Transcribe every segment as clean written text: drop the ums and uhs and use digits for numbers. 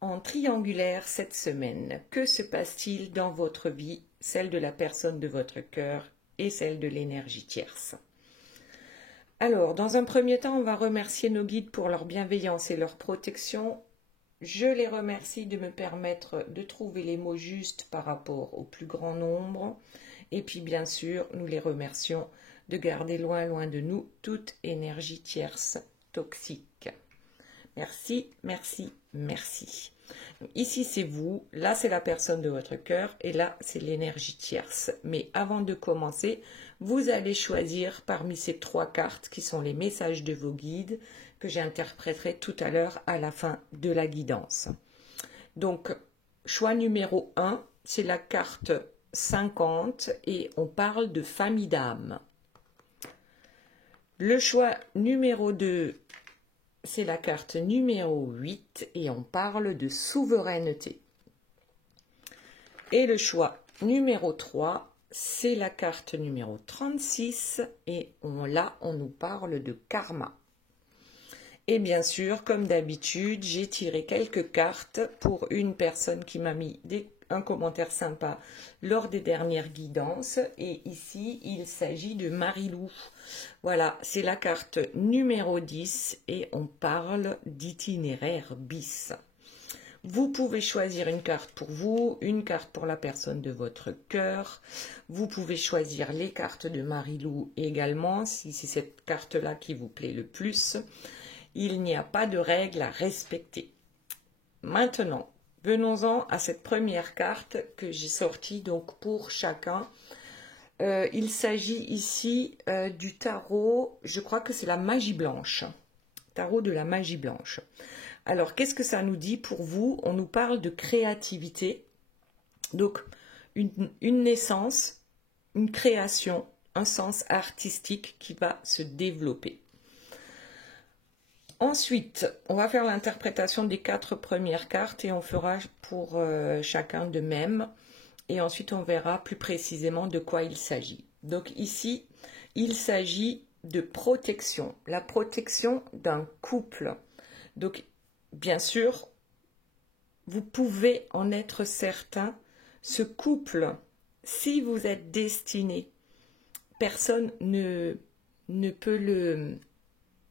en triangulaire cette semaine. Que se passe-t-il dans votre vie, celle de la personne de votre cœur et celle de l'énergie tierce? Alors, dans un premier temps, on va remercier nos guides pour leur bienveillance et leur protection. Je les remercie de me permettre de trouver les mots justes par rapport au plus grand nombre. Et puis, bien sûr, nous les remercions de garder loin de nous toute énergie tierce toxique. Merci, merci, merci. Donc, ici, c'est vous, là, c'est la personne de votre cœur et là, c'est l'énergie tierce. Mais avant de commencer, vous allez choisir parmi ces 3 cartes qui sont les messages de vos guides que j'interpréterai tout à l'heure à la fin de la guidance. Donc, choix numéro 1, c'est la carte 50 et on parle de famille d'âme. Le choix numéro 2, c'est la carte numéro 8 et on parle de souveraineté. Et le choix numéro 3, c'est la carte numéro 36 et là, on nous parle de karma. Et bien sûr, comme d'habitude, j'ai tiré quelques cartes pour une personne qui m'a mis un commentaire sympa lors des dernières guidances. Et ici, il s'agit de Marilou. Voilà, c'est la carte numéro 10 et on parle d'itinéraire bis. Vous pouvez choisir une carte pour vous, une carte pour la personne de votre cœur. Vous pouvez choisir les cartes de Marilou également, si c'est cette carte-là qui vous plaît le plus. Il n'y a pas de règles à respecter. Maintenant, venons-en à cette première carte que j'ai sortie donc pour chacun. Il s'agit ici du tarot, je crois que c'est la magie blanche. Tarot de la magie blanche. Alors, qu'est-ce que ça nous dit pour vous? On nous parle de créativité. Donc, une naissance, une création, un sens artistique qui va se développer. Ensuite, on va faire l'interprétation des 4 premières cartes et on fera pour chacun de même. Et ensuite, on verra plus précisément de quoi il s'agit. Donc ici, il s'agit de protection. La protection d'un couple. Donc, bien sûr, vous pouvez en être certain, ce couple, si vous êtes destiné, personne ne peut le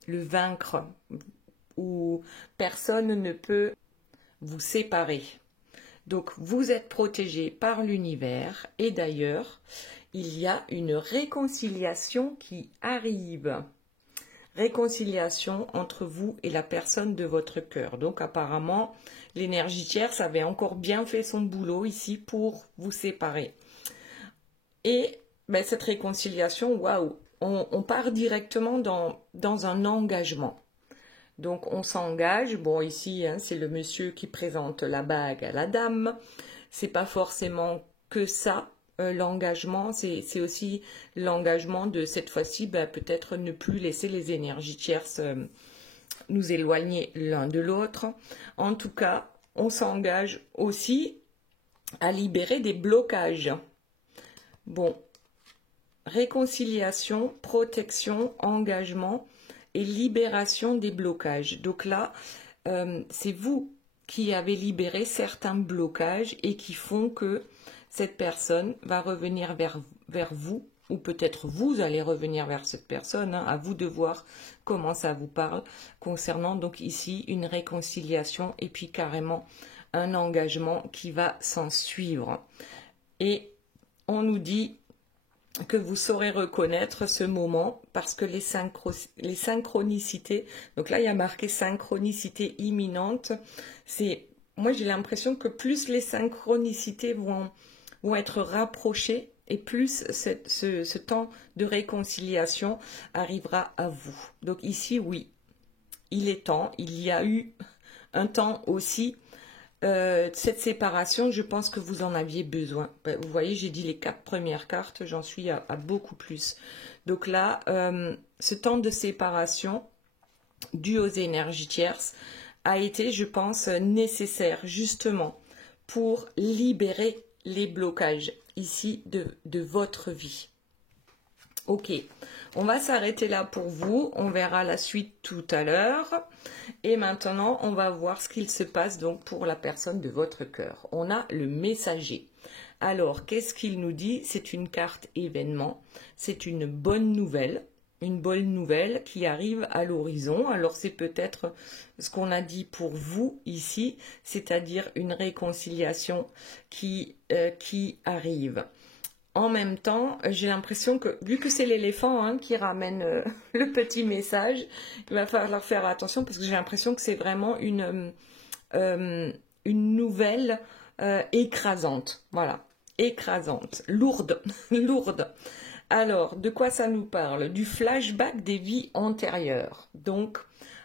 vaincre ou personne ne peut vous séparer. Donc vous êtes protégé par l'univers et d'ailleurs il y a une réconciliation qui arrive. Réconciliation entre vous et la personne de votre cœur. Donc apparemment l'énergie tierce avait encore bien fait son boulot ici pour vous séparer. Et cette réconciliation, waouh! On part directement dans un engagement. Donc, on s'engage. Bon, ici, c'est le monsieur qui présente la bague à la dame. C'est pas forcément que ça, l'engagement. C'est aussi l'engagement de cette fois-ci, peut-être ne plus laisser les énergies tierces nous éloigner l'un de l'autre. En tout cas, on s'engage aussi à libérer des blocages. Bon. Réconciliation, protection, engagement et libération des blocages. Donc là, c'est vous qui avez libéré certains blocages et qui font que cette personne va revenir vers vous, ou peut-être vous allez revenir vers cette personne, à vous de voir comment ça vous parle, concernant donc ici une réconciliation et puis carrément un engagement qui va s'en suivre. Et on nous dit que vous saurez reconnaître ce moment parce que les synchronicités, donc là il y a marqué synchronicité imminente, moi j'ai l'impression que plus les synchronicités vont être rapprochées et plus ce temps de réconciliation arrivera à vous. Donc ici oui, il est temps, il y a eu un temps aussi. Cette séparation, je pense que vous en aviez besoin. Vous voyez, j'ai dit les 4 premières cartes, j'en suis à beaucoup plus. Donc là, ce temps de séparation dû aux énergies tierces a été, je pense, nécessaire justement pour libérer les blocages ici de votre vie. Ok, on va s'arrêter là pour vous, on verra la suite tout à l'heure. Et maintenant, on va voir ce qu'il se passe donc pour la personne de votre cœur. On a le messager. Alors, qu'est-ce qu'il nous dit? C'est une carte événement, c'est une bonne nouvelle qui arrive à l'horizon. Alors, c'est peut-être ce qu'on a dit pour vous ici, c'est-à-dire une réconciliation qui arrive. En même temps, j'ai l'impression que, vu que c'est l'éléphant hein, qui ramène le petit message, il va falloir faire attention parce que j'ai l'impression que c'est vraiment une nouvelle écrasante. Voilà, écrasante, lourde, lourde. Alors, de quoi ça nous parle? Du flashback des vies antérieures. Donc,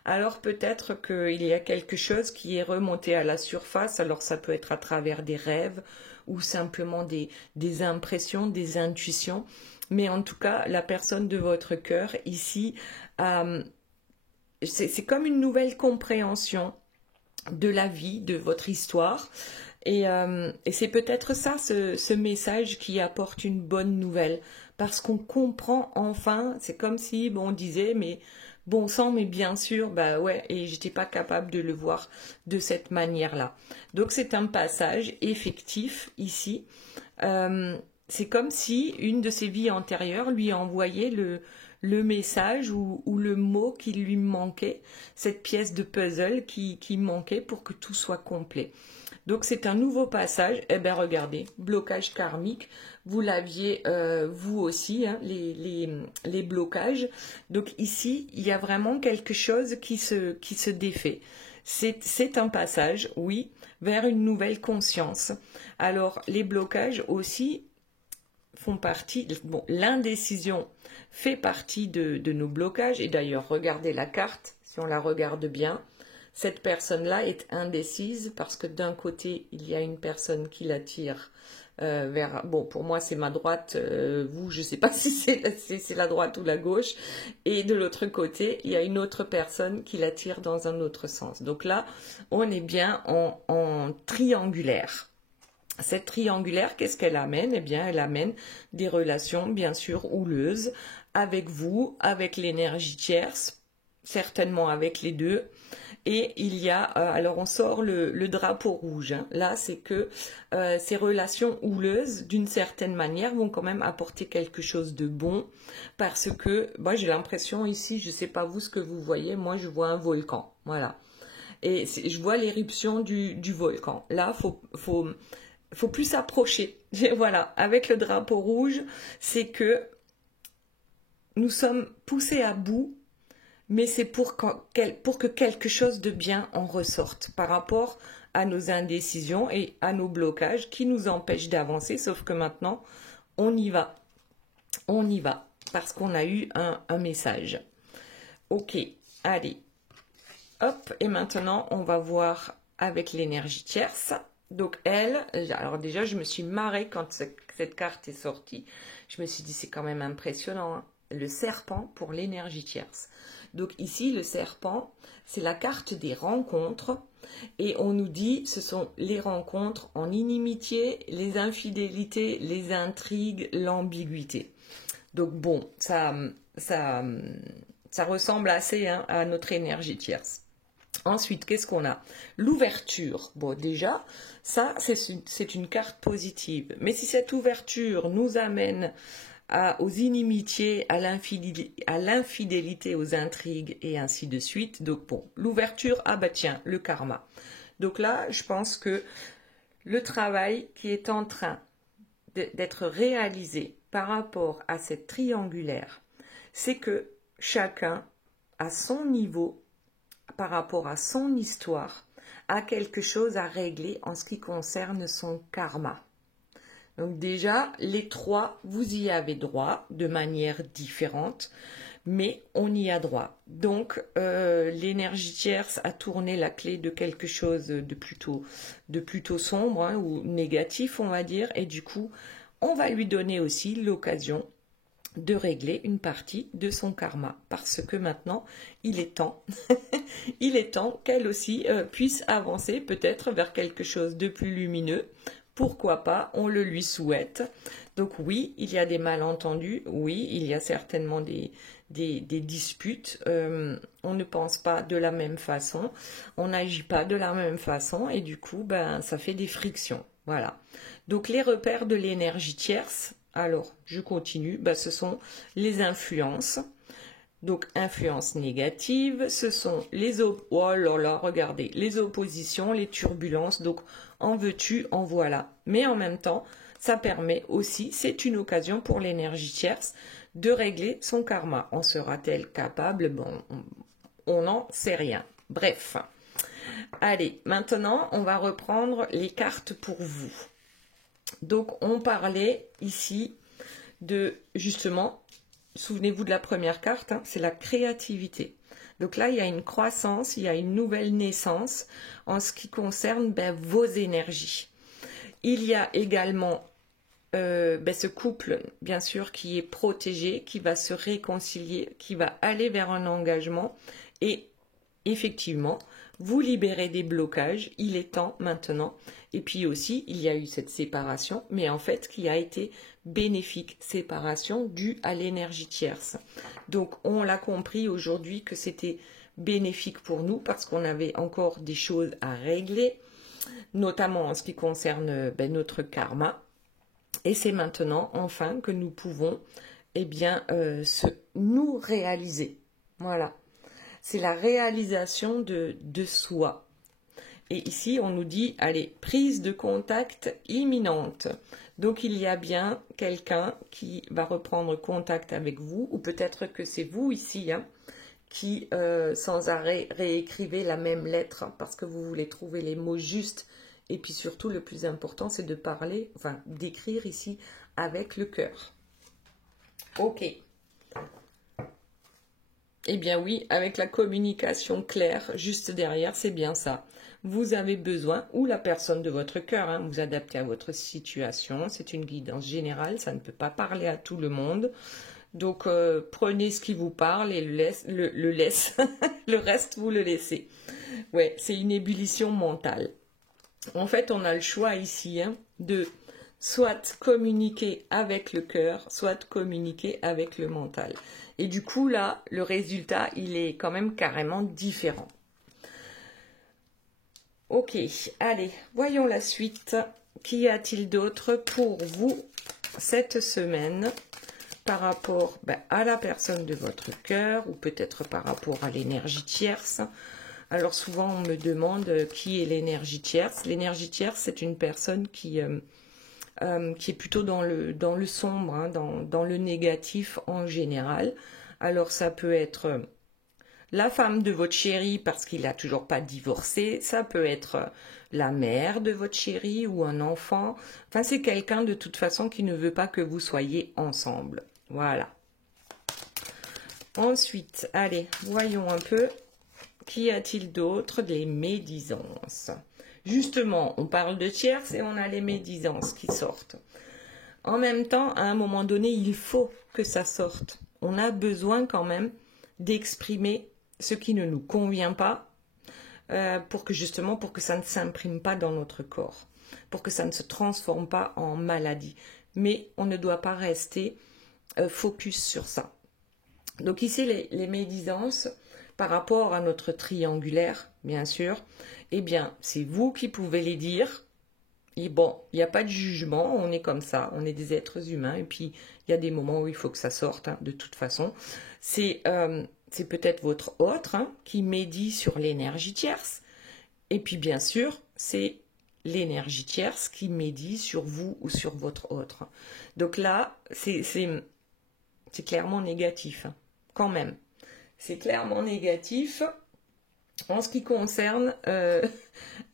alors peut-être qu'il y a quelque chose qui est remonté à la surface. Alors, ça peut être à travers des rêves ou simplement des impressions, des intuitions. Mais en tout cas, la personne de votre cœur, ici, c'est comme une nouvelle compréhension de la vie, de votre histoire. Et c'est peut-être ça, ce message qui apporte une bonne nouvelle. Parce qu'on comprend enfin, c'est comme si on disait, mais bon sang, mais bien sûr, bah ouais, et j'étais pas capable de le voir de cette manière-là. Donc c'est un passage effectif ici. C'est comme si une de ses vies antérieures lui envoyait le message ou le mot qui lui manquait, cette pièce de puzzle qui manquait pour que tout soit complet. Donc c'est un nouveau passage. Eh bien regardez, blocage karmique, vous l'aviez vous aussi, hein, les blocages. Donc ici, il y a vraiment quelque chose qui se défait. C'est un passage, oui, vers une nouvelle conscience. Alors les blocages aussi font partie, bon, l'indécision fait partie de nos blocages. Et d'ailleurs, regardez la carte, si on la regarde bien. Cette personne-là est indécise parce que d'un côté, il y a une personne qui l'attire vers... Bon, pour moi, c'est ma droite. Vous, je ne sais pas si c'est la droite ou la gauche. Et de l'autre côté, il y a une autre personne qui l'attire dans un autre sens. Donc là, on est bien en triangulaire. Cette triangulaire, qu'est-ce qu'elle amène? Eh bien, elle amène des relations, bien sûr, houleuses avec vous, avec l'énergie tierce, certainement avec les deux. Et il y a, alors on sort le drapeau rouge. Hein. Là, c'est que ces relations houleuses, d'une certaine manière, vont quand même apporter quelque chose de bon. Parce que, moi, j'ai l'impression ici, je ne sais pas vous ce que vous voyez, moi, je vois un volcan. Voilà. Et je vois l'éruption du volcan. Là, faut plus s'approcher. Voilà. Avec le drapeau rouge, c'est que nous sommes poussés à bout, mais c'est pour que quelque chose de bien en ressorte par rapport à nos indécisions et à nos blocages qui nous empêchent d'avancer, sauf que maintenant, on y va, parce qu'on a eu un message. Ok, allez, hop, et maintenant, on va voir avec l'énergie tierce. Donc elle, alors déjà, je me suis marrée quand cette carte est sortie. Je me suis dit, c'est quand même impressionnant, hein. Le serpent pour l'énergie tierce. Donc ici, le serpent, c'est la carte des rencontres. Et on nous dit, ce sont les rencontres en inimitié, les infidélités, les intrigues, l'ambiguïté. Donc bon, ça ressemble assez hein, à notre énergie tierce. Ensuite, qu'est-ce qu'on a? L'ouverture. Bon, déjà, ça, c'est une carte positive. Mais si cette ouverture nous amène aux inimitiés, à l'infidélité, aux intrigues et ainsi de suite. Donc bon, l'ouverture, ah bah tiens, le karma. Donc là, je pense que le travail qui est en train d'être réalisé par rapport à cette triangulaire, c'est que chacun, à son niveau, par rapport à son histoire, a quelque chose à régler en ce qui concerne son karma. Donc déjà, les trois, vous y avez droit de manière différente, mais on y a droit. Donc, l'énergie tierce a tourné la clé de quelque chose de plutôt sombre hein, ou négatif, on va dire, et du coup, on va lui donner aussi l'occasion de régler une partie de son karma, parce que maintenant, il est temps, il est temps qu'elle aussi puisse avancer peut-être vers quelque chose de plus lumineux, pourquoi pas, on le lui souhaite. Donc oui, il y a des malentendus, oui, il y a certainement des disputes, on ne pense pas de la même façon, on n'agit pas de la même façon et du coup, ben, ça fait des frictions. Voilà. Donc les repères de l'énergie tierce, alors je continue, ben, ce sont les influences. Donc, influence négative, ce sont oh là là, regardez, les oppositions, les turbulences. Donc, en veux-tu, en voilà. Mais en même temps, ça permet aussi, c'est une occasion pour l'énergie tierce de régler son karma. En sera-t-elle capable? Bon, on n'en sait rien. Bref. Allez, maintenant, on va reprendre les cartes pour vous. Donc, on parlait ici de, justement, souvenez-vous de la première carte, hein, c'est la créativité. Donc là, il y a une croissance, il y a une nouvelle naissance en ce qui concerne vos énergies. Il y a également ce couple, bien sûr, qui est protégé, qui va se réconcilier, qui va aller vers un engagement et effectivement, vous libérez des blocages, il est temps maintenant. Et puis aussi, il y a eu cette séparation, mais en fait, qui a été bénéfique, séparation due à l'énergie tierce. Donc, on l'a compris aujourd'hui que c'était bénéfique pour nous parce qu'on avait encore des choses à régler, notamment en ce qui concerne notre karma. Et c'est maintenant, enfin, que nous pouvons nous réaliser. Voilà. C'est la réalisation de soi. Et ici, on nous dit, allez, prise de contact imminente. Donc, il y a bien quelqu'un qui va reprendre contact avec vous, ou peut-être que c'est vous ici, hein, qui sans arrêt réécrivez la même lettre parce que vous voulez trouver les mots justes. Et puis surtout, le plus important, c'est de parler, enfin, d'écrire ici avec le cœur. Ok. Eh bien oui, avec la communication claire, juste derrière, c'est bien ça. Vous avez besoin, ou la personne de votre cœur, hein, vous adaptez à votre situation, c'est une guidance générale, ça ne peut pas parler à tout le monde. Donc prenez ce qui vous parle et le reste vous le laissez. Ouais, c'est une ébullition mentale. En fait, on a le choix ici de soit communiquer avec le cœur, soit communiquer avec le mental. Et du coup, là, le résultat, il est quand même carrément différent. Ok, allez, voyons la suite. Qu'y a-t-il d'autre pour vous cette semaine par rapport à la personne de votre cœur ou peut-être par rapport à l'énergie tierce? Alors souvent, on me demande qui est l'énergie tierce. L'énergie tierce, c'est une personne qui est plutôt dans le sombre, hein, dans le négatif en général. Alors ça peut être la femme de votre chéri parce qu'il n'a toujours pas divorcé, ça peut être la mère de votre chéri ou un enfant. Enfin, c'est quelqu'un de toute façon qui ne veut pas que vous soyez ensemble. Voilà. Ensuite, allez, voyons un peu. Qu'y a-t-il d'autre? Des médisances. Justement, on parle de tierces et on a les médisances qui sortent. En même temps, à un moment donné, il faut que ça sorte. On a besoin quand même d'exprimer ce qui ne nous convient pas pour que ça ne s'imprime pas dans notre corps, pour que ça ne se transforme pas en maladie. Mais on ne doit pas rester focus sur ça. Donc ici, les médisances, par rapport à notre triangulaire, bien sûr, eh bien, c'est vous qui pouvez les dire. Et bon, il n'y a pas de jugement, on est comme ça, on est des êtres humains, et puis il y a des moments où il faut que ça sorte, hein, de toute façon. C'est peut-être votre autre qui médit sur l'énergie tierce, et puis bien sûr, c'est l'énergie tierce qui médit sur vous ou sur votre autre. Donc là, c'est clairement négatif, hein, quand même. C'est clairement négatif. En ce qui concerne,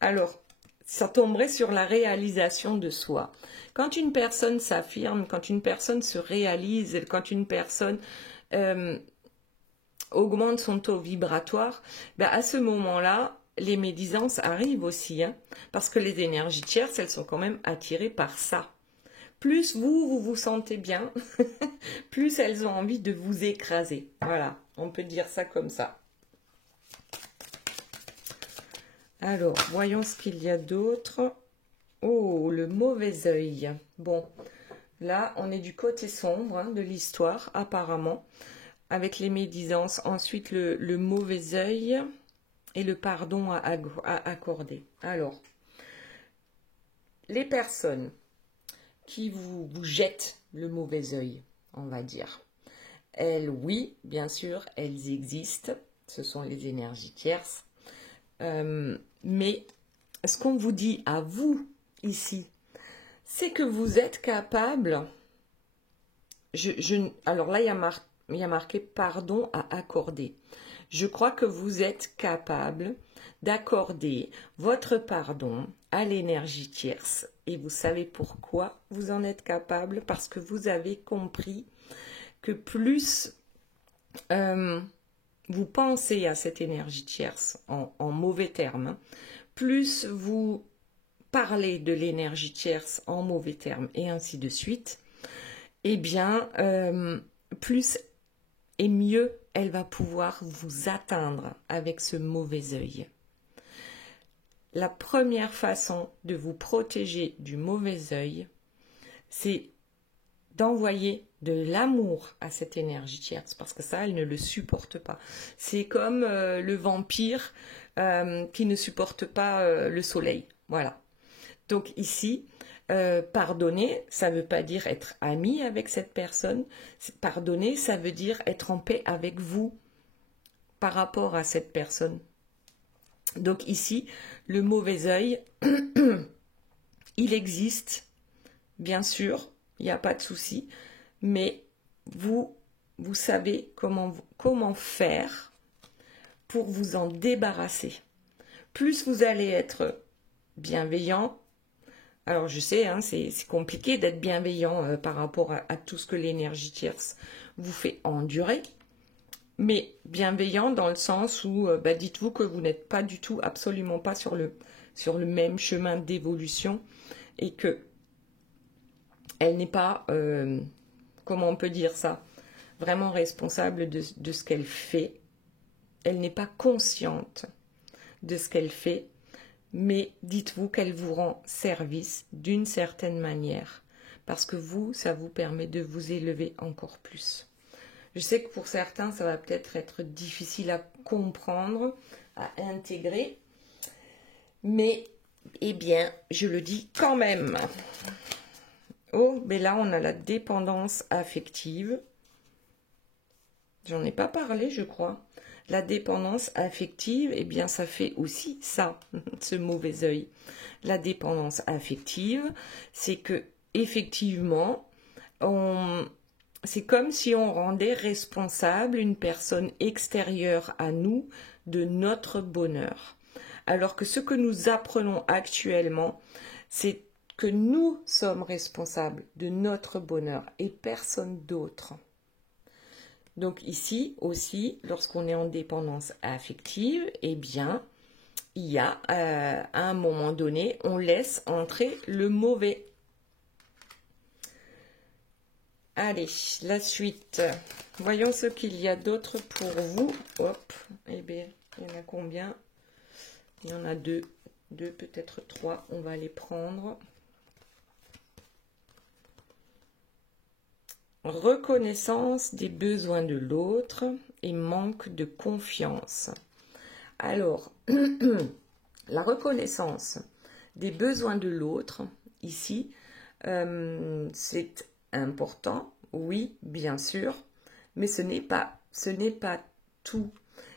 alors, ça tomberait sur la réalisation de soi. Quand une personne s'affirme, quand une personne se réalise, quand une personne augmente son taux vibratoire, à ce moment-là, les médisances arrivent aussi, hein, parce que les énergies tierces, elles sont quand même attirées par ça. Plus vous vous sentez bien, plus elles ont envie de vous écraser. Voilà, on peut dire ça comme ça. Alors, voyons ce qu'il y a d'autre. Oh, le mauvais œil. Bon, là, on est du côté sombre hein, de l'histoire, apparemment, avec les médisances. Ensuite, le mauvais œil et le pardon à accorder. Alors, les personnes qui vous jettent le mauvais œil, on va dire. Elles, oui, bien sûr, elles existent. Ce sont les énergies tierces. Mais ce qu'on vous dit à vous, ici, c'est que vous êtes capable... alors là, il y a marqué pardon à accorder. Je crois que vous êtes capable d'accorder votre pardon à l'énergie tierce. Et vous savez pourquoi vous en êtes capable? Parce que vous avez compris que plus vous pensez à cette énergie tierce, en mauvais termes, hein, plus vous parlez de l'énergie tierce en mauvais termes, et ainsi de suite, eh bien, plus et mieux elle va pouvoir vous atteindre avec ce mauvais œil. La première façon de vous protéger du mauvais œil, c'est d'envoyer de l'amour à cette énergie tierce, parce que ça, elle ne le supporte pas. C'est comme le vampire qui ne supporte pas le soleil. Voilà. Donc ici, pardonner, ça ne veut pas dire être ami avec cette personne. Pardonner, ça veut dire être en paix avec vous par rapport à cette personne. Donc ici, le mauvais œil, il existe, bien sûr, il n'y a pas de souci, mais vous savez comment faire pour vous en débarrasser. Plus vous allez être bienveillant, alors je sais, hein, c'est compliqué d'être bienveillant par rapport à tout ce que l'énergie tierce vous fait endurer, mais bienveillant dans le sens où dites-vous que vous n'êtes pas du tout, absolument pas sur le même chemin d'évolution et que elle n'est pas, comment on peut dire ça, vraiment responsable de ce qu'elle fait. Elle n'est pas consciente de ce qu'elle fait, mais dites-vous qu'elle vous rend service d'une certaine manière, parce que vous, ça vous permet de vous élever encore plus. Je sais que pour certains, ça va peut-être être difficile à comprendre, à intégrer, mais, eh bien, je le dis quand même. Oh, mais là, on a la dépendance affective. J'en ai pas parlé, je crois. La dépendance affective, eh bien, ça fait aussi ça, ce mauvais œil. La dépendance affective, c'est que, effectivement, c'est comme si on rendait responsable une personne extérieure à nous de notre bonheur. Alors que ce que nous apprenons actuellement, c'est que nous sommes responsables de notre bonheur et personne d'autre. Donc ici aussi, lorsqu'on est en dépendance affective, eh bien, il y a à un moment donné, on laisse entrer le mauvais. Allez, la suite. Voyons ce qu'il y a d'autre pour vous. Hop, eh bien, il y en a combien? Il y en a deux, peut-être trois. On va les prendre. Reconnaissance des besoins de l'autre et manque de confiance. Alors, la reconnaissance des besoins de l'autre, ici, c'est important, oui, bien sûr, mais ce n'est pas tout.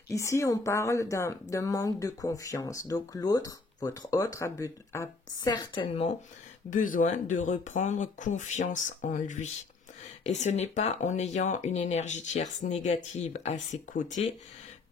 Ici, on parle d'un manque de confiance. Donc, l'autre, votre autre, a certainement besoin de reprendre confiance en lui. Et ce n'est pas en ayant une énergie tierce négative à ses côtés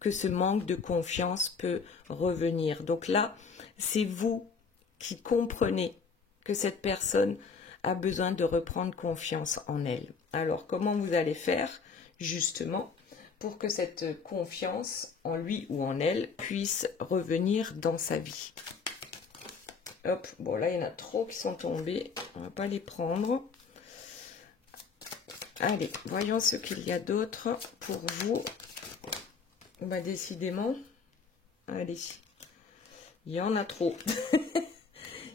que ce manque de confiance peut revenir. Donc là, c'est vous qui comprenez que cette personne a besoin de reprendre confiance en elle. Alors, comment vous allez faire, justement, pour que cette confiance en lui ou en elle puisse revenir dans sa vie? Hop, bon là, il y en a trop qui sont tombés. On ne va pas les prendre. Allez, voyons ce qu'il y a d'autre pour vous. Décidément, allez, il y en a trop.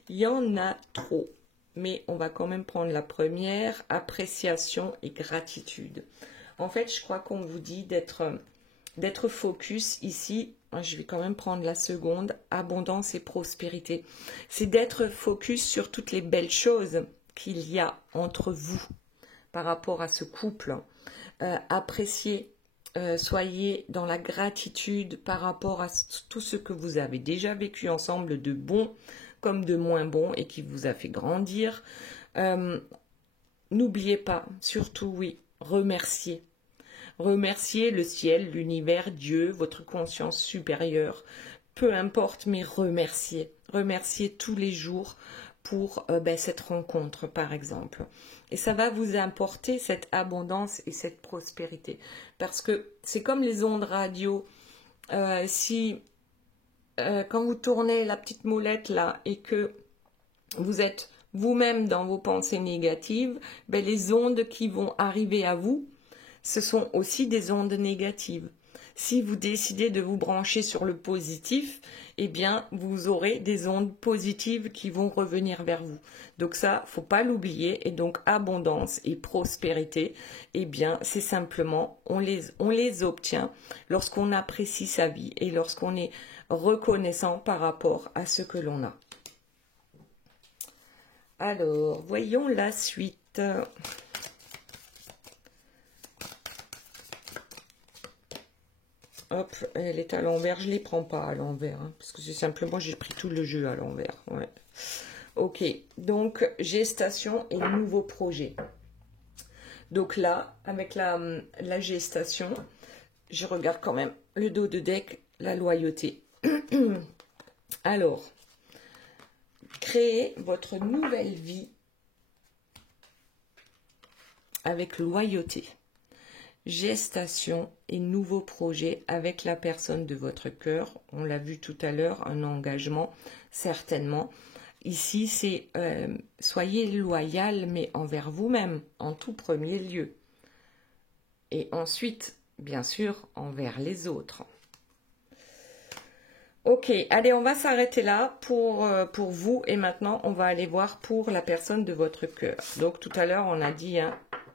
Il y en a trop. Mais on va quand même prendre la première, appréciation et gratitude. En fait, je crois qu'on vous dit d'être focus ici. Je vais quand même prendre la seconde, abondance et prospérité. C'est d'être focus sur toutes les belles choses qu'il y a entre vous par rapport à ce couple. Appréciez, soyez dans la gratitude par rapport à tout ce que vous avez déjà vécu ensemble, de bon comme de moins bon, et qui vous a fait grandir. N'oubliez pas, surtout oui, remerciez. Remerciez le ciel, l'univers, Dieu, votre conscience supérieure, peu importe, mais remerciez. Remerciez tous les jours pour cette rencontre, par exemple. Et ça va vous apporter cette abondance et cette prospérité. Parce que c'est comme les ondes radio. Quand vous tournez la petite molette là et que vous êtes vous-même dans vos pensées négatives, les ondes qui vont arriver à vous, ce sont aussi des ondes négatives. Si vous décidez de vous brancher sur le positif, eh bien, vous aurez des ondes positives qui vont revenir vers vous. Donc ça, faut pas l'oublier. Et donc, abondance et prospérité, eh bien, c'est simplement, on les obtient lorsqu'on apprécie sa vie et lorsqu'on est reconnaissant par rapport à ce que l'on a. Alors, voyons la suite. Hop, elle est à l'envers. Je ne les prends pas à l'envers, hein, parce que c'est simplement, j'ai pris tout le jeu à l'envers. Ouais. Ok, donc gestation et nouveau projet. Donc là, avec la gestation, je regarde quand même le dos de deck, la loyauté. Alors, créez votre nouvelle vie avec loyauté. Gestation et nouveau projet avec la personne de votre cœur. On l'a vu tout à l'heure, un engagement, certainement. Ici, c'est soyez loyal, mais envers vous-même, en tout premier lieu. Et ensuite, bien sûr, envers les autres. Ok, allez, on va s'arrêter là pour vous. Et maintenant, on va aller voir pour la personne de votre cœur. Donc, tout à l'heure, on a dit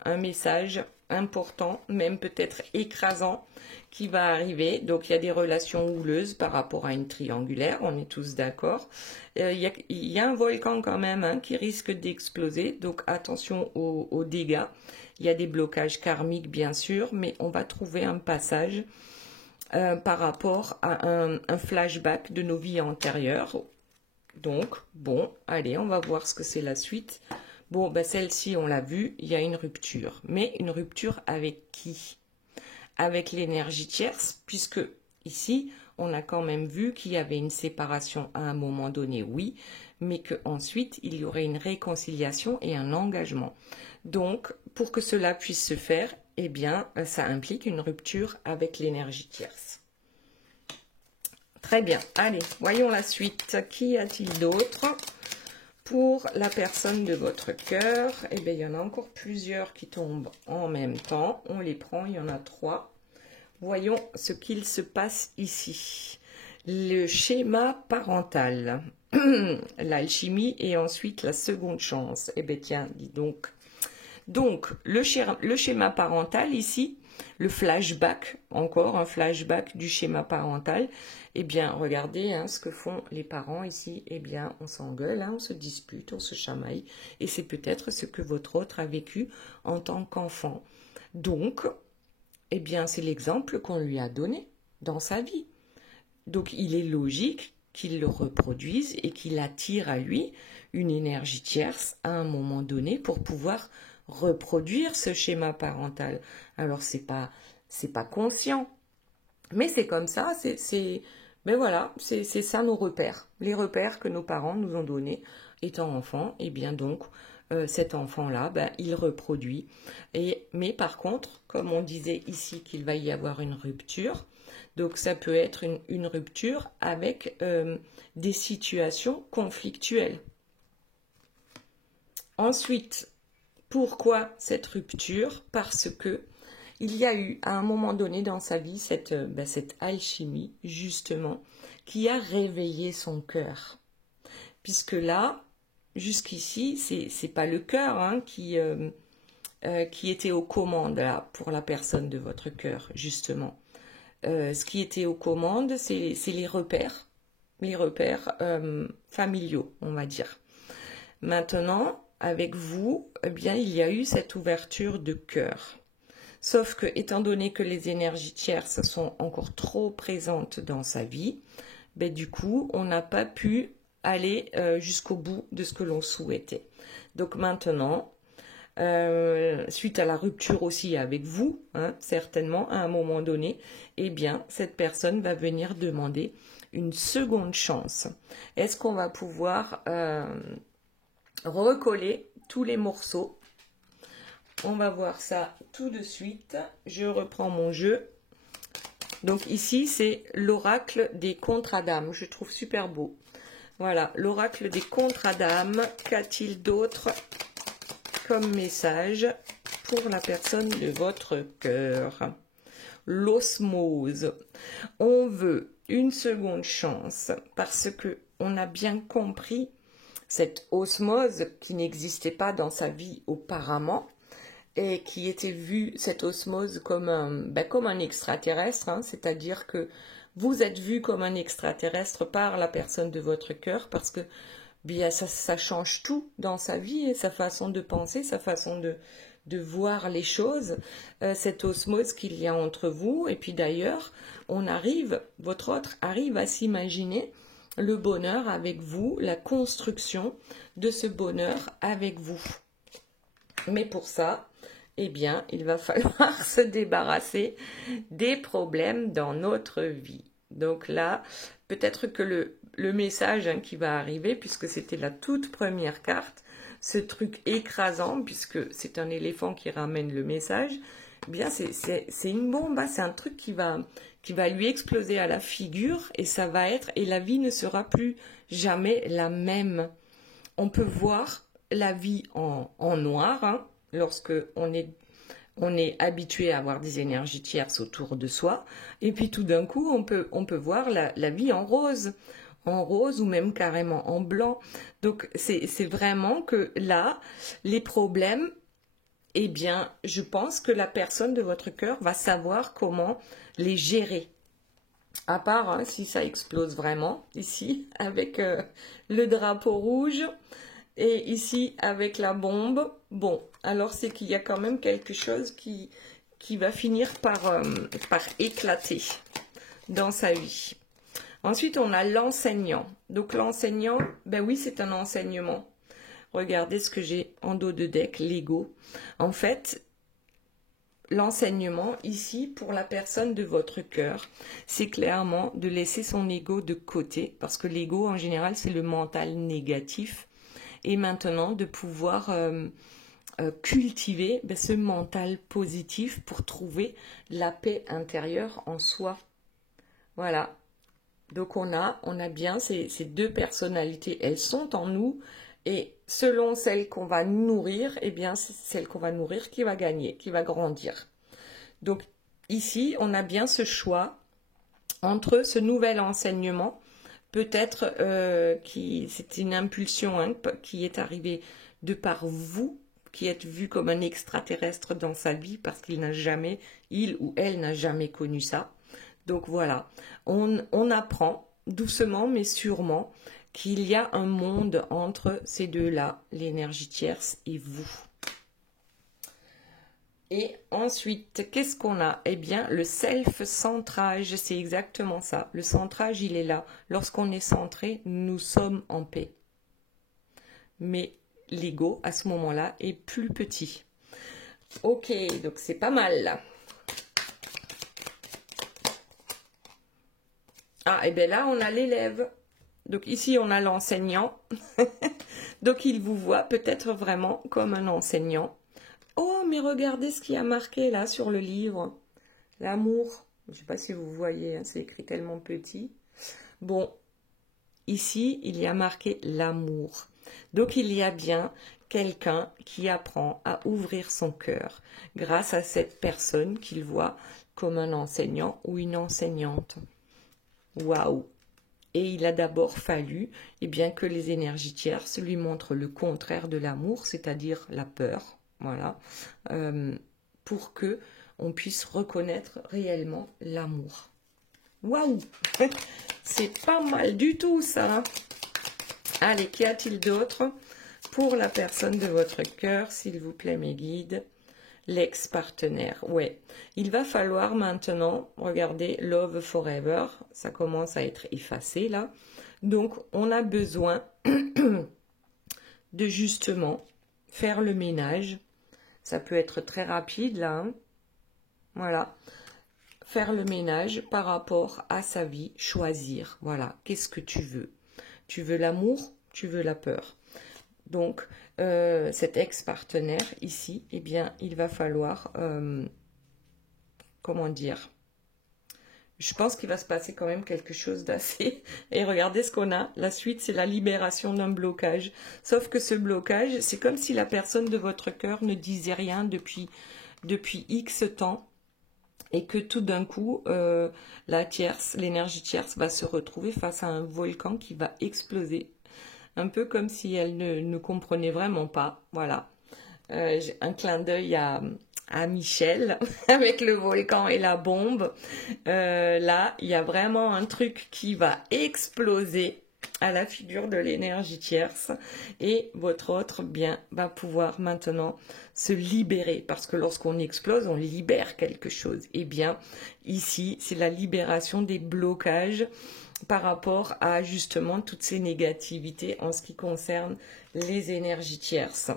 un message important, même peut-être écrasant, qui va arriver. Donc, il y a des relations houleuses par rapport à une triangulaire, on est tous d'accord. Il y a un volcan quand même qui risque d'exploser, donc attention aux dégâts. Il y a des blocages karmiques, bien sûr, mais on va trouver un passage par rapport à un flashback de nos vies antérieures. Donc, bon, allez, on va voir ce que c'est la suite. Bon, celle-ci, on l'a vu, il y a une rupture. Mais une rupture avec qui? Avec l'énergie tierce, puisque ici, on a quand même vu qu'il y avait une séparation à un moment donné, oui, mais qu'ensuite, il y aurait une réconciliation et un engagement. Donc, pour que cela puisse se faire, eh bien, ça implique une rupture avec l'énergie tierce. Très bien. Allez, voyons la suite. Qu'y a-t-il d'autre? Pour la personne de votre cœur, eh bien, il y en a encore plusieurs qui tombent en même temps. On les prend, il y en a 3. Voyons ce qu'il se passe ici. Le schéma parental, l'alchimie et ensuite la seconde chance. Eh bien, tiens, dis donc. Donc, le schéma parental ici, le flashback, encore un flashback du schéma parental. Eh bien, regardez ce que font les parents ici. Eh bien, on s'engueule, on se dispute, on se chamaille. Et c'est peut-être ce que votre autre a vécu en tant qu'enfant. Donc, eh bien, c'est l'exemple qu'on lui a donné dans sa vie. Donc, il est logique qu'il le reproduise et qu'il attire à lui une énergie tierce à un moment donné pour pouvoir reproduire ce schéma parental. Alors, c'est pas conscient, mais c'est comme ça, mais voilà, c'est ça nos repères, les repères que nos parents nous ont donnés étant enfants. Et bien donc, cet enfant-là, il reproduit. Mais par contre, comme on disait ici qu'il va y avoir une rupture, donc ça peut être une rupture avec des situations conflictuelles. Ensuite, pourquoi cette rupture? Parce que il y a eu à un moment donné dans sa vie cette alchimie, justement, qui a réveillé son cœur. puisque là, jusqu'ici, c'est pas le cœur hein, qui était aux commandes là, pour la personne de votre cœur, justement. Ce qui était aux commandes, c'est les repères familiaux, on va dire. Maintenant, avec vous, eh bien, il y a eu cette ouverture de cœur. Sauf que, étant donné que les énergies tierces sont encore trop présentes dans sa vie, ben, du coup, on n'a pas pu aller jusqu'au bout de ce que l'on souhaitait. Donc maintenant, suite à la rupture aussi avec vous, hein, certainement, à un moment donné, eh bien, cette personne va venir demander une seconde chance. Est-ce qu'on va pouvoir recoller tous les morceaux? On va voir ça tout de suite. Je reprends mon jeu. Donc ici, c'est l'oracle des contre-adames. Je trouve super beau. Voilà, l'oracle des contre-adames. Qu'a-t-il d'autre comme message pour la personne de votre cœur? L'osmose. On veut une seconde chance parce que on a bien compris cette osmose qui n'existait pas dans sa vie auparavant et qui était vue, cette osmose, comme un extraterrestre, hein, c'est-à-dire que vous êtes vu comme un extraterrestre par la personne de votre cœur parce que bien, ça change tout dans sa vie, et sa façon de penser, sa façon de voir les choses, cette osmose qu'il y a entre vous. Et puis d'ailleurs, votre autre arrive à s'imaginer le bonheur avec vous, la construction de ce bonheur avec vous. Mais pour ça, eh bien, il va falloir se débarrasser des problèmes dans notre vie. Donc là, peut-être que le message hein, qui va arriver, puisque c'était la toute première carte, ce truc écrasant, puisque c'est un éléphant qui ramène le message, eh bien c'est une bombe, hein, c'est un truc qui va lui exploser à la figure, et ça va être, et la vie ne sera plus jamais la même. On peut voir la vie en noir, hein, lorsque on est habitué à avoir des énergies tierces autour de soi, et puis tout d'un coup, on peut voir la vie en rose ou même carrément en blanc. Donc, c'est vraiment que là, les problèmes, eh bien, je pense que la personne de votre cœur va savoir comment les gérer. À part hein, si ça explose vraiment, ici, avec le drapeau rouge, et ici, avec la bombe, bon, alors c'est qu'il y a quand même quelque chose qui va finir par éclater dans sa vie. Ensuite, on a l'enseignant. Donc l'enseignant, ben oui, c'est un enseignement. Regardez ce que j'ai en dos de deck, l'ego. En fait, l'enseignement ici, pour la personne de votre cœur, c'est clairement de laisser son ego de côté, parce que l'ego, en général, c'est le mental négatif. Et maintenant, de pouvoir cultiver ce mental positif pour trouver la paix intérieure en soi. Voilà. Donc on a bien ces deux personnalités, elles sont en nous, et selon celle qu'on va nourrir, eh bien c'est celle qu'on va nourrir qui va gagner, qui va grandir. Donc ici, on a bien ce choix entre ce nouvel enseignement, peut-être c'est une impulsion hein, qui est arrivée de par vous, qui êtes vu comme un extraterrestre dans sa vie parce il ou elle n'a jamais connu ça. Donc voilà, on apprend doucement mais sûrement qu'il y a un monde entre ces deux-là, l'énergie tierce et vous. Et ensuite, qu'est-ce qu'on a? Eh bien, le self-centrage, c'est exactement ça. Le centrage, il est là. Lorsqu'on est centré, nous sommes en paix. Mais l'ego, à ce moment-là, est plus petit. Ok, donc c'est pas mal là. Ah, et bien là, on a l'élève. Donc ici, on a l'enseignant. Donc, il vous voit peut-être vraiment comme un enseignant. Oh, mais regardez ce qui a marqué là sur le livre. L'amour. Je ne sais pas si vous voyez, hein, c'est écrit tellement petit. Bon, ici, il y a marqué l'amour. Donc, il y a bien quelqu'un qui apprend à ouvrir son cœur grâce à cette personne qu'il voit comme un enseignant ou une enseignante. Waouh! Et il a d'abord fallu eh bien, que les énergies tierces lui montrent le contraire de l'amour, c'est-à-dire la peur, voilà, pour que on puisse reconnaître réellement l'amour. Waouh, c'est pas mal du tout ça, hein. Allez, qu'y a-t-il d'autre pour la personne de votre cœur, s'il vous plaît, mes guides? L'ex-partenaire, ouais. Il va falloir maintenant, regardez, Love Forever, ça commence à être effacé là. Donc, on a besoin de justement faire le ménage. Ça peut être très rapide là, hein. Voilà. Faire le ménage par rapport à sa vie, choisir. Voilà, qu'est-ce que tu veux? Tu veux l'amour, tu veux la peur. Donc, cet ex-partenaire ici, eh bien, il va falloir, comment dire, je pense qu'il va se passer quand même quelque chose d'assez... Et regardez ce qu'on a. La suite, c'est la libération d'un blocage. Sauf que ce blocage, c'est comme si la personne de votre cœur ne disait rien depuis X temps. Et que tout d'un coup, la tierce, l'énergie tierce va se retrouver face à un volcan qui va exploser. Un peu comme si elle ne comprenait vraiment pas. Voilà. J'ai un clin d'œil à Michel avec le volcan et la bombe. Là, il y a vraiment un truc qui va exploser à la figure de l'énergie tierce. Et votre autre bien va pouvoir maintenant se libérer. Parce que lorsqu'on explose, on libère quelque chose. Et bien, ici, c'est la libération des blocages par rapport à justement toutes ces négativités en ce qui concerne les énergies tierces.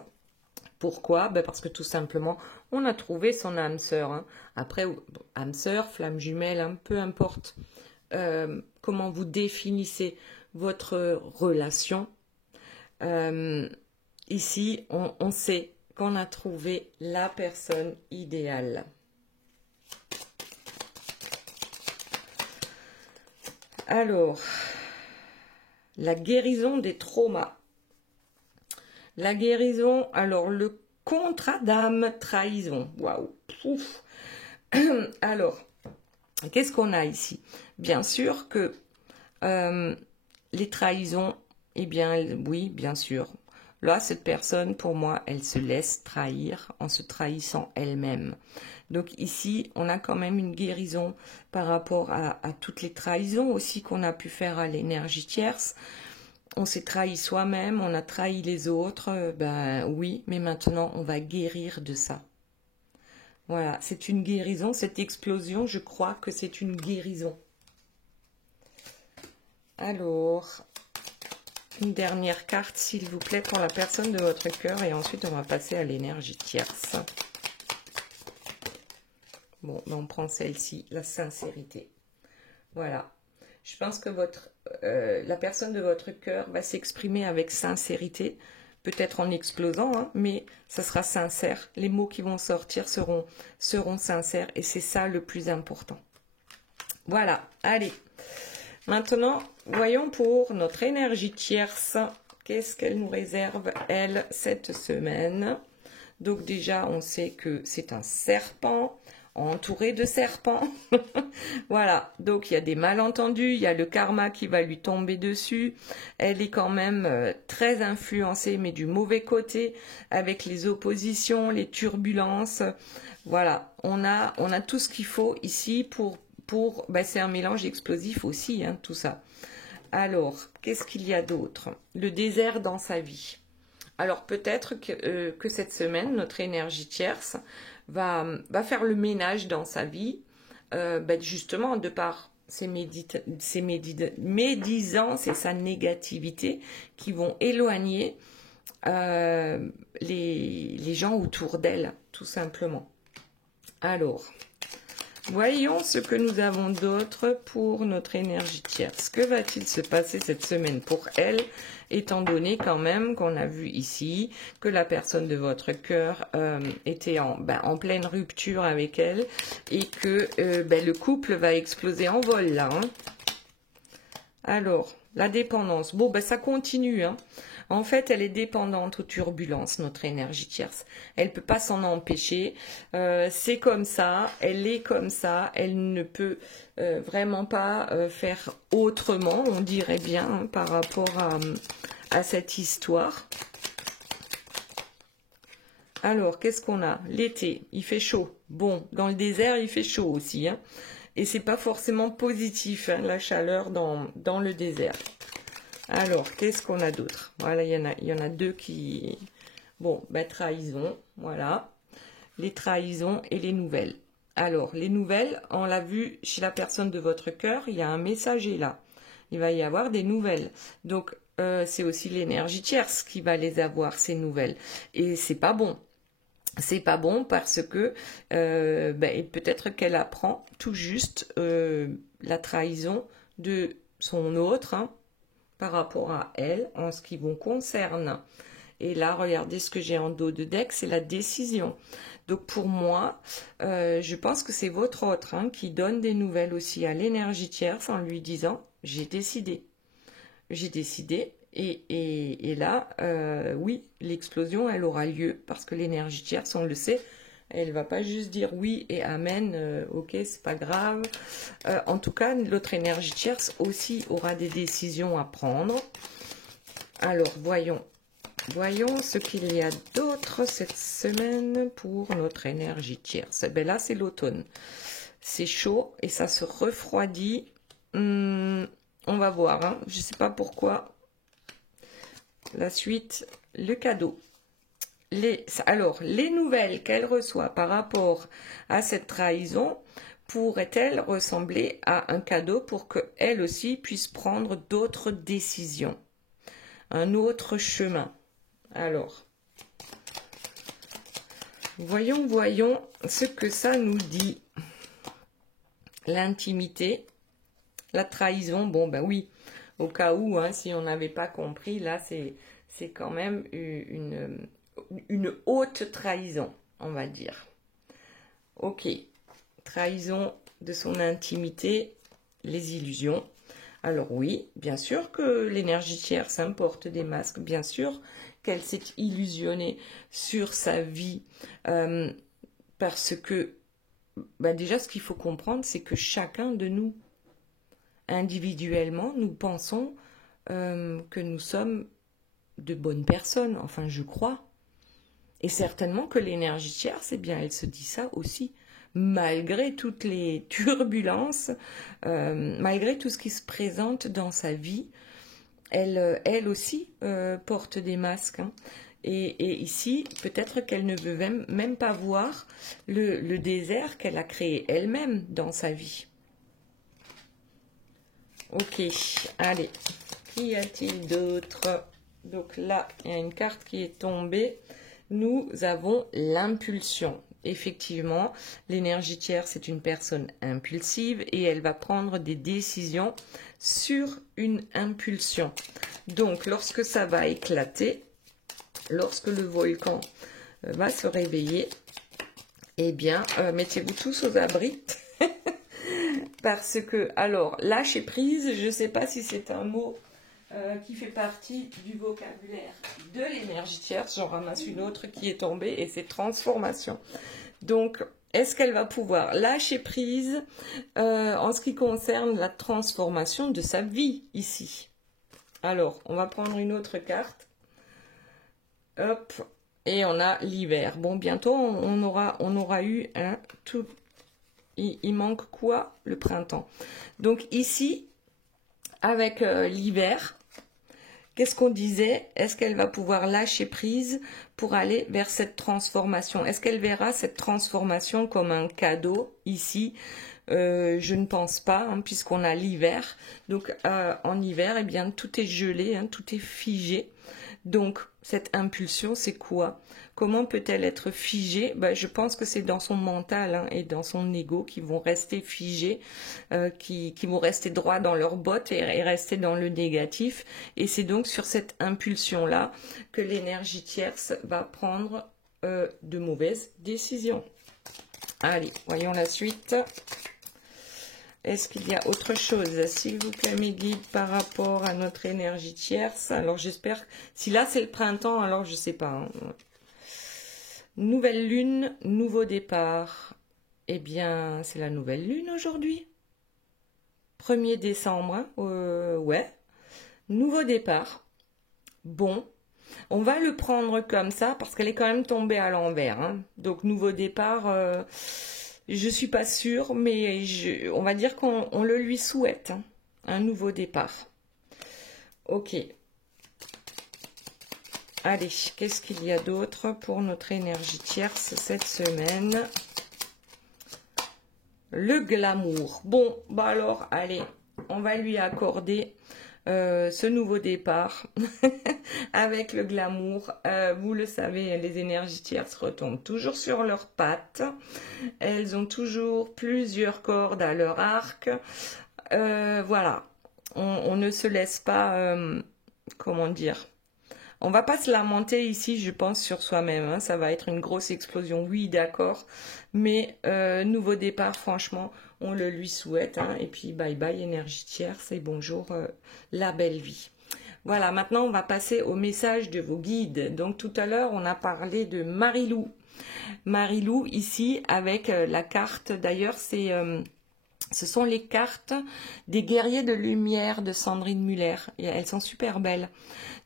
Pourquoi? Ben parce que tout simplement, on a trouvé son âme sœur. Hein. Après, âme sœur, flamme jumelle, hein, peu importe comment vous définissez votre relation. Ici, on sait qu'on a trouvé la personne idéale. Alors, la guérison des traumas. La guérison, alors le contrat d'âme, trahison. Waouh. Alors, qu'est-ce qu'on a ici? Bien sûr que les trahisons, eh bien, oui, bien sûr. Là, cette personne, pour moi, elle se laisse trahir en se trahissant elle-même. Donc ici, on a quand même une guérison par rapport à toutes les trahisons aussi qu'on a pu faire à l'énergie tierce. On s'est trahi soi-même, on a trahi les autres, ben oui, mais maintenant, on va guérir de ça. Voilà, c'est une guérison, cette explosion, je crois que c'est une guérison. Alors, une dernière carte, s'il vous plaît, pour la personne de votre cœur. Et ensuite, on va passer à l'énergie tierce. Bon, ben on prend celle-ci, la sincérité. Voilà. Je pense que la personne de votre cœur va s'exprimer avec sincérité. Peut-être en explosant, hein, mais ça sera sincère. Les mots qui vont sortir seront sincères. Et c'est ça le plus important. Voilà, allez. Maintenant, voyons pour notre énergie tierce, qu'est-ce qu'elle nous réserve, elle, cette semaine. Donc déjà, on sait que c'est un serpent, entouré de serpents. Voilà, donc il y a des malentendus, il y a le karma qui va lui tomber dessus. Elle est quand même très influencée, mais du mauvais côté, avec les oppositions, les turbulences. Voilà, on a tout ce qu'il faut ici pour ben c'est un mélange explosif aussi, hein, tout ça. Alors, qu'est-ce qu'il y a d'autre? Le désert dans sa vie. Alors, peut-être que cette semaine, notre énergie tierce va faire le ménage dans sa vie, ben justement, de par ses médisances et sa négativité qui vont éloigner les gens autour d'elle, tout simplement. Alors, voyons ce que nous avons d'autre pour notre énergie tierce. Que va-t-il se passer cette semaine pour elle, étant donné quand même qu'on a vu ici que la personne de votre cœur était en pleine rupture avec elle et que le couple va exploser en vol là. Hein. Alors, La dépendance. Bon, ben ça continue, hein. En fait, elle est dépendante aux turbulences, notre énergie tierce. Elle ne peut pas s'en empêcher. C'est comme ça, elle est comme ça. Elle ne peut vraiment pas faire autrement, on dirait bien, hein, par rapport à cette histoire. Alors, qu'est-ce qu'on a? L'été, il fait chaud. Bon, dans le désert, il fait chaud aussi, hein. Et c'est pas forcément positif, hein, la chaleur dans le désert. Alors, qu'est-ce qu'on a d'autre? Voilà, il y en a deux qui... Bon, ben, trahison, voilà. Les trahisons et les nouvelles. Alors, les nouvelles, on l'a vu chez la personne de votre cœur, il y a un messager là. Il va y avoir des nouvelles. Donc, c'est aussi l'énergie tierce qui va les avoir, ces nouvelles. Et c'est pas bon. C'est pas bon parce que peut-être qu'elle apprend tout juste la trahison de son autre, hein, par rapport à elle en ce qui vous concerne. Et là, regardez ce que j'ai en dos de deck, c'est la décision. Donc pour moi, je pense que c'est votre autre, hein, qui donne des nouvelles aussi à l'énergie tierce en lui disant « j'ai décidé ». J'ai décidé et là, oui, l'explosion, elle aura lieu parce que l'énergie tierce, on le sait, elle va pas juste dire oui et amen, ok, c'est pas grave. En tout cas, l'autre énergie tierce aussi aura des décisions à prendre. Alors, voyons ce qu'il y a d'autre cette semaine pour notre énergie tierce. Ben là, c'est l'automne. C'est chaud et ça se refroidit. On va voir, hein. Je ne sais pas pourquoi. La suite, le cadeau. Alors, les nouvelles qu'elle reçoit par rapport à cette trahison pourraient-elles ressembler à un cadeau pour qu'elle aussi puisse prendre d'autres décisions, un autre chemin? Alors, voyons ce que ça nous dit. L'intimité, la trahison, bon ben oui, au cas où, hein, si on n'avait pas compris, là c'est quand même une haute trahison, on va dire. Ok, trahison de son intimité, les illusions. Alors oui, bien sûr que l'énergie tierce porte des masques, bien sûr qu'elle s'est illusionnée sur sa vie, parce que déjà ce qu'il faut comprendre, c'est que chacun de nous, individuellement, nous pensons que nous sommes de bonnes personnes, enfin je crois. Et certainement que l'énergie tierce, eh bien, elle se dit ça aussi, malgré toutes les turbulences, malgré tout ce qui se présente dans sa vie, elle aussi porte des masques, hein. Et ici, peut-être qu'elle ne veut même pas voir le désert qu'elle a créé elle-même dans sa vie. Ok, allez, qu'y a-t-il d'autre? Donc là, il y a une carte qui est tombée. Nous avons l'impulsion. Effectivement, l'énergie tierce, c'est une personne impulsive et elle va prendre des décisions sur une impulsion. Donc, lorsque ça va éclater, lorsque le volcan va se réveiller, eh bien, mettez-vous tous aux abris. Parce que, alors, lâcher prise, je ne sais pas si c'est un mot qui fait partie du vocabulaire de l'énergie tierce. J'en ramasse une autre qui est tombée et c'est transformation. Donc, est-ce qu'elle va pouvoir lâcher prise en ce qui concerne la transformation de sa vie ici? Alors, on va prendre une autre carte. Hop, et on a l'hiver. Bon, bientôt, on aura eu tout. Il manque quoi? Le printemps. Donc ici, avec l'hiver, qu'est-ce qu'on disait? Est-ce qu'elle va pouvoir lâcher prise pour aller vers cette transformation? Est-ce qu'elle verra cette transformation comme un cadeau ici? Je ne pense pas, hein, puisqu'on a l'hiver. Donc en hiver, eh bien, tout est gelé, hein, tout est figé. Donc cette impulsion, c'est quoi? Comment peut-elle être figée? Je pense que c'est dans son mental, hein, et dans son ego qui vont rester figés, qui vont rester droits dans leurs bottes et rester dans le négatif. Et c'est donc sur cette impulsion-là que l'énergie tierce va prendre de mauvaises décisions. Allez, voyons la suite. Est-ce qu'il y a autre chose, s'il vous plaît, mes guides, par rapport à notre énergie tierce? Alors, j'espère... Si là, c'est le printemps, alors je sais pas. Hein. Nouvelle lune, nouveau départ. Eh bien, c'est la nouvelle lune aujourd'hui. 1er décembre, hein, ouais. Nouveau départ. Bon. On va le prendre comme ça parce qu'elle est quand même tombée à l'envers. Hein. Donc, nouveau départ... je suis pas sûre, mais on va dire qu'on le lui souhaite, hein, un nouveau départ. Ok. Allez, qu'est-ce qu'il y a d'autre pour notre énergie tierce cette semaine? Le glamour. Bon, bah alors, allez, on va lui accorder ce nouveau départ avec le glamour. Vous le savez, les énergies tierces retombent toujours sur leurs pattes. Elles ont toujours plusieurs cordes à leur arc. Voilà, on ne se laisse pas, comment dire, on va pas se lamenter ici, je pense, sur soi-même. Hein. Ça va être une grosse explosion, oui, d'accord. Mais nouveau départ, franchement, on le lui souhaite. Hein. Et puis, bye bye, énergie tierce et bonjour, la belle vie. Voilà, maintenant, on va passer au message de vos guides. Donc, tout à l'heure, on a parlé de Marilou. Marilou, ici, avec la carte, d'ailleurs, ce sont les cartes des guerriers de lumière de Sandrine Muller. Et elles sont super belles.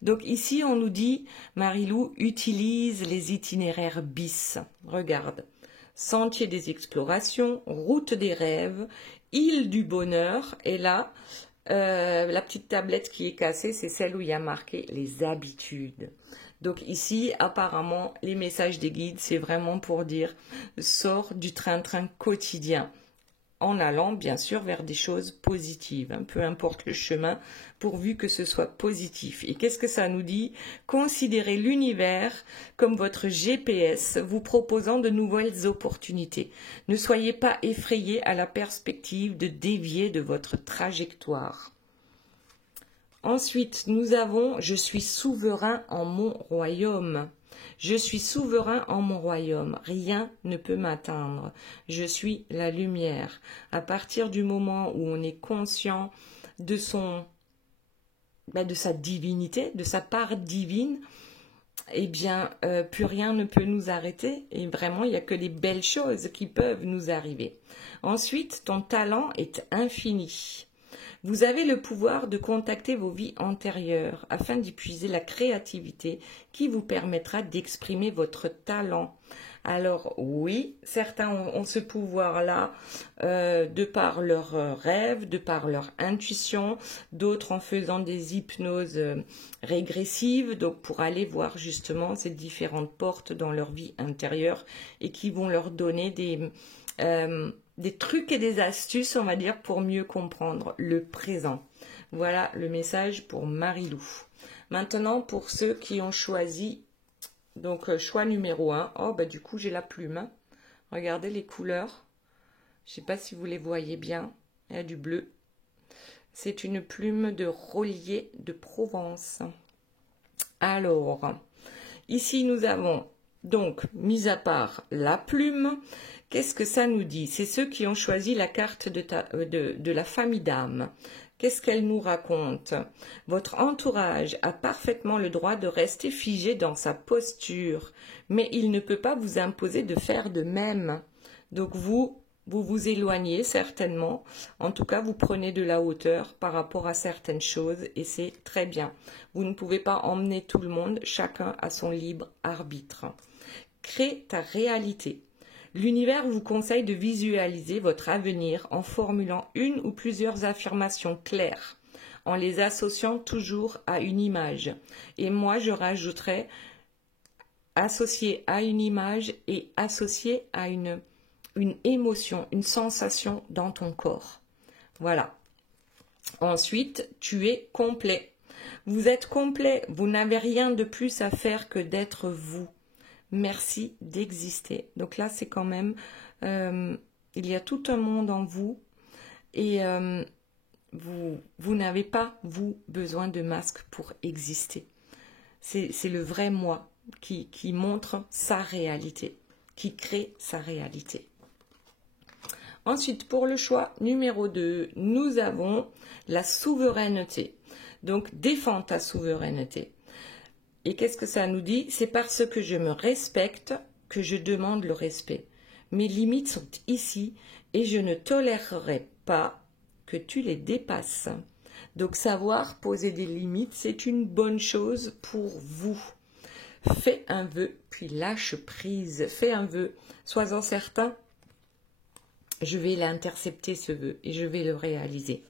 Donc ici, on nous dit, Marilou utilise les itinéraires bis. Regarde. Sentier des explorations, route des rêves, île du bonheur. Et là, la petite tablette qui est cassée, c'est celle où il y a marqué les habitudes. Donc ici, apparemment, les messages des guides, c'est vraiment pour dire, sors du train-train quotidien. En allant, bien sûr, vers des choses positives, hein, peu importe le chemin, pourvu que ce soit positif. Et qu'est-ce que ça nous dit? Considérez l'univers comme votre GPS vous proposant de nouvelles opportunités. Ne soyez pas effrayés à la perspective de dévier de votre trajectoire. Ensuite, nous avons « Je suis souverain en mon royaume ». Je suis souverain en mon royaume, rien ne peut m'atteindre. Je suis la lumière. À partir du moment où on est conscient de de sa divinité, de sa part divine, eh bien, plus rien ne peut nous arrêter. Et vraiment, il n'y a que les belles choses qui peuvent nous arriver. Ensuite, ton talent est infini. Vous avez le pouvoir de contacter vos vies antérieures afin d'y puiser la créativité qui vous permettra d'exprimer votre talent. Alors oui, certains ont ce pouvoir-là de par leurs rêves, de par leur intuition, d'autres en faisant des hypnoses régressives, donc pour aller voir justement ces différentes portes dans leur vie intérieure et qui vont leur donner des trucs et des astuces, on va dire, pour mieux comprendre le présent. Voilà le message pour Marilou. Maintenant, pour ceux qui ont choisi, donc choix numéro 1, oh bah du coup j'ai la plume. Hein. Regardez les couleurs. Je ne sais pas si vous les voyez bien. Il y a du bleu. C'est une plume de Rollier de Provence. Alors, ici nous avons donc, mis à part la plume, qu'est-ce que ça nous dit? C'est ceux qui ont choisi la carte de la famille d'âme. Qu'est-ce qu'elle nous raconte? Votre entourage a parfaitement le droit de rester figé dans sa posture, mais il ne peut pas vous imposer de faire de même. Donc vous vous éloignez certainement, en tout cas vous prenez de la hauteur par rapport à certaines choses et c'est très bien. Vous ne pouvez pas emmener tout le monde, chacun a son libre arbitre. Crée ta réalité. L'univers vous conseille de visualiser votre avenir en formulant une ou plusieurs affirmations claires, en les associant toujours à une image. Et moi, je rajouterais associé à une image et associé à une émotion, une sensation dans ton corps. Voilà. Ensuite, tu es complet. Vous êtes complet, vous n'avez rien de plus à faire que d'être vous. Merci d'exister. Donc là, c'est quand même, il y a tout un monde en vous et vous n'avez pas, vous, besoin de masque pour exister. C'est le vrai moi qui montre sa réalité, qui crée sa réalité. Ensuite, pour le choix numéro 2, nous avons la souveraineté. Donc, défends ta souveraineté. Et qu'est-ce que ça nous dit? C'est parce que je me respecte que je demande le respect. Mes limites sont ici et je ne tolérerai pas que tu les dépasses. Donc, savoir poser des limites, c'est une bonne chose pour vous. Fais un vœu, puis lâche prise. Fais un vœu. Sois-en certain, je vais l'intercepter ce vœu et je vais le réaliser.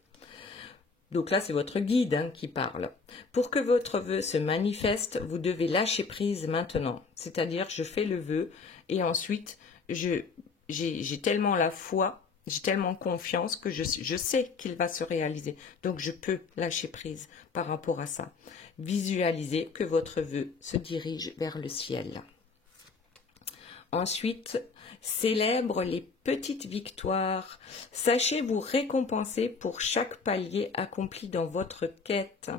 Donc là, c'est votre guide qui parle. Pour que votre vœu se manifeste, vous devez lâcher prise maintenant. C'est-à-dire, je fais le vœu et ensuite, j'ai tellement la foi, j'ai tellement confiance que je sais qu'il va se réaliser. Donc, je peux lâcher prise par rapport à ça. Visualisez que votre vœu se dirige vers le ciel. Ensuite, célèbre les petites victoires. Sachez vous récompenser pour chaque palier accompli dans votre quête.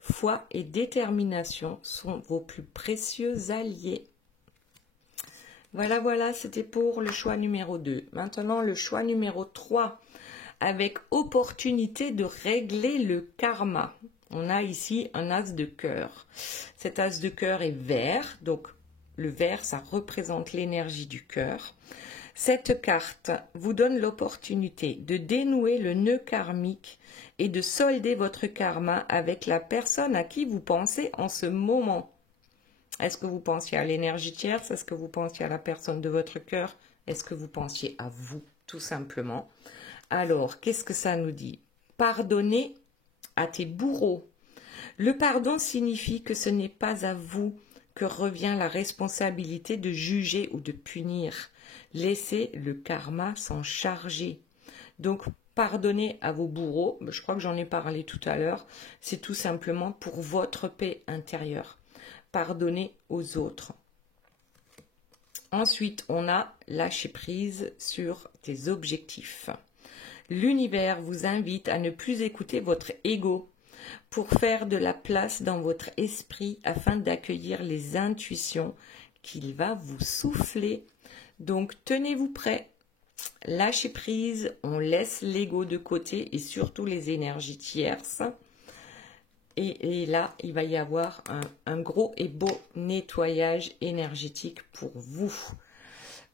Foi et détermination sont vos plus précieux alliés. Voilà, c'était pour le choix numéro 2. Maintenant, le choix numéro 3, avec opportunité de régler le karma. On a ici un as de cœur. Cet as de cœur est vert, donc le vert, ça représente l'énergie du cœur. Cette carte vous donne l'opportunité de dénouer le nœud karmique et de solder votre karma avec la personne à qui vous pensez en ce moment. Est-ce que vous pensiez à l'énergie tierce? Est-ce que vous pensiez à la personne de votre cœur? Est-ce que vous pensiez à vous, tout simplement? Alors, qu'est-ce que ça nous dit? Pardonner à tes bourreaux. Le pardon signifie que ce n'est pas à vous que revient la responsabilité de juger ou de punir. Laissez le karma s'en charger. Donc, pardonnez à vos bourreaux, je crois que j'en ai parlé tout à l'heure, c'est tout simplement pour votre paix intérieure. Pardonnez aux autres. Ensuite, on a lâcher prise sur tes objectifs. L'univers vous invite à ne plus écouter votre ego pour faire de la place dans votre esprit afin d'accueillir les intuitions qu'il va vous souffler. Donc, tenez-vous prêts. Lâchez prise, on laisse l'ego de côté et surtout les énergies tierces. Et là, il va y avoir un gros et beau nettoyage énergétique pour vous.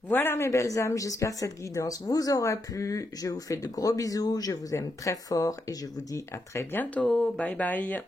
Voilà mes belles âmes, j'espère que cette guidance vous aura plu. Je vous fais de gros bisous, je vous aime très fort et je vous dis à très bientôt. Bye bye.